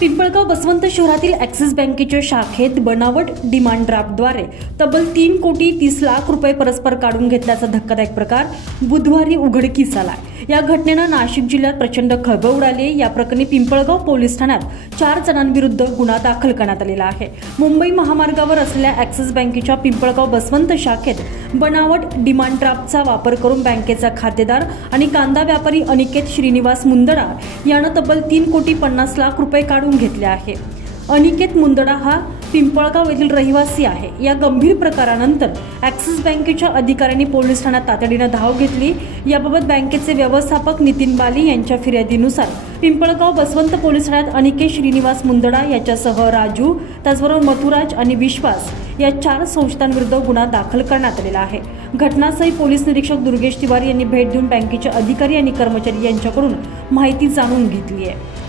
पिंपळगाव बसवंत शहरातील ॲक्सिस बँकेच्या शाखेत बनावट डिमांड ड्राफ्टद्वारे तब्बल तीन कोटी तीस लाख रुपये परस्पर काढून घेतल्याचा धक्कादायक प्रकार बुधवारी उघडकीस आला आहे या घटनेनं नाशिक जिल्ह्यात प्रचंड खळबळ उडाली या प्रकरणी पिंपळगाव पोलीस ठाण्यात चार जणांविरुद्ध गुन्हा दाखल करण्यात आलेला आहे. मुंबई महामार्गावर असलेल्या ॲक्सिस बँकेच्या पिंपळगाव बसवंत शाखेत बनावट डिमांड ड्राफ्टचा वापर करून बँकेचा खातेदार आणि कांदा व्यापारी अनिकेत श्रीनिवास मुंदडा यानं तब्बल तीन कोटी पन्नास लाख रुपये काढून घेतले आहे. अनिकेत मुंदडा हा पिंपळगाव येथील रहिवासी आहे. या गंभीर प्रकारानंतर ॲक्सिस बँकेच्या अधिकाऱ्यांनी पोलीस ठाण्यात तातडीनं धाव घेतली. याबाबत बँकेचे व्यवस्थापक नितीन बाली यांच्या फिर्यादीनुसार पिंपळगाव बसवंत पोलीस ठाण्यात अनिकेत श्रीनिवास मुंदडा याच्यासह राजू त्याचबरोबर मथुराज आणि विश्वास या चार संस्थांविरुद्ध गुन्हा दाखल करण्यात आलेला आहे. घटनास्थळी पोलीस निरीक्षक दुर्गेश तिवारी यांनी भेट देऊन बँकेचे अधिकारी आणि कर्मचारी यांच्याकडून माहिती जाणून घेतली आहे.